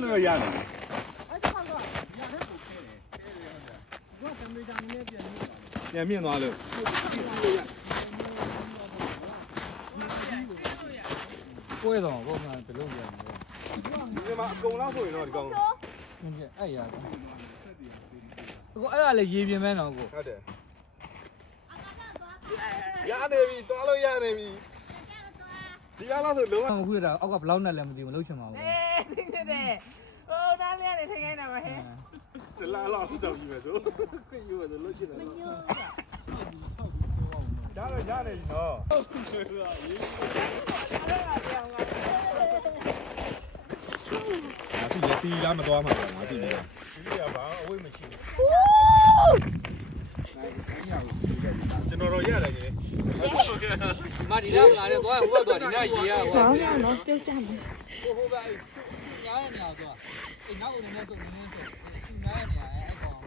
င်းတော့ရတယ် ပြန်မြင့်သွားလို့ကိုယ်တော့ကိုယ်မှတလုံးပြန်တယ်ဒီမှာအကုန်လောက်ဆိုရင်တော့ဒီကောင်အဲ့ရကောကိုအဲ့ဒါလေရေပြင်မဲနော်ကိုဟုတ်တယ်ရနေပြီတွားလို့ရနေပြီဒီကားလောက်ဆိုလုံးဝမခုရတာအောက်ကဘလောက်နဲ့လည်းမသိဘူးမလုပ်ချင်ပါဘူးသိနေတယ်ဟိုနားလေးနဲ့ထိုင်ခိုင်းတာပါဟဲ့တလားလောက်တောက်ပြီပဲဆိုခွင့်ယူရဆိုလို့ရှိတယ်နော်ရတယ်နော်ငါတီလားမသွားမှာငါတီနေဒီကဘာအဝိတ်မရှိဘူးကျွန်တော်တော့ရတယ်ကြီးမဒီလားလာတယ်သွားဟိုဘက်သွားဒီနားရေရဟိုကောင်းရနော်ပြုတ်ကြမယ်ဟိုဘက်ညားရနေအောင်သွားအိမ်နောက်ဦးနဲ့တော့နည်းနည်းဆိုညားရနေအောင်အဲ့ကောင်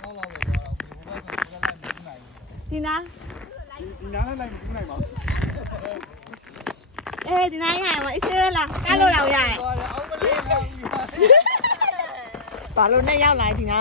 တော့လောက်ပဲသွားတော့ဟိုဘက်ကလည်းမနိုင်ဘူးဒီနာဒီနားလည်းလိုက်မနိုင်ပါဘူးဒီနာရရမအစ်စေးလားကလို့တော့ရရသွားတယ်အောက်မလေးဘာလို့နဲ့ရောက်လာဒီနာ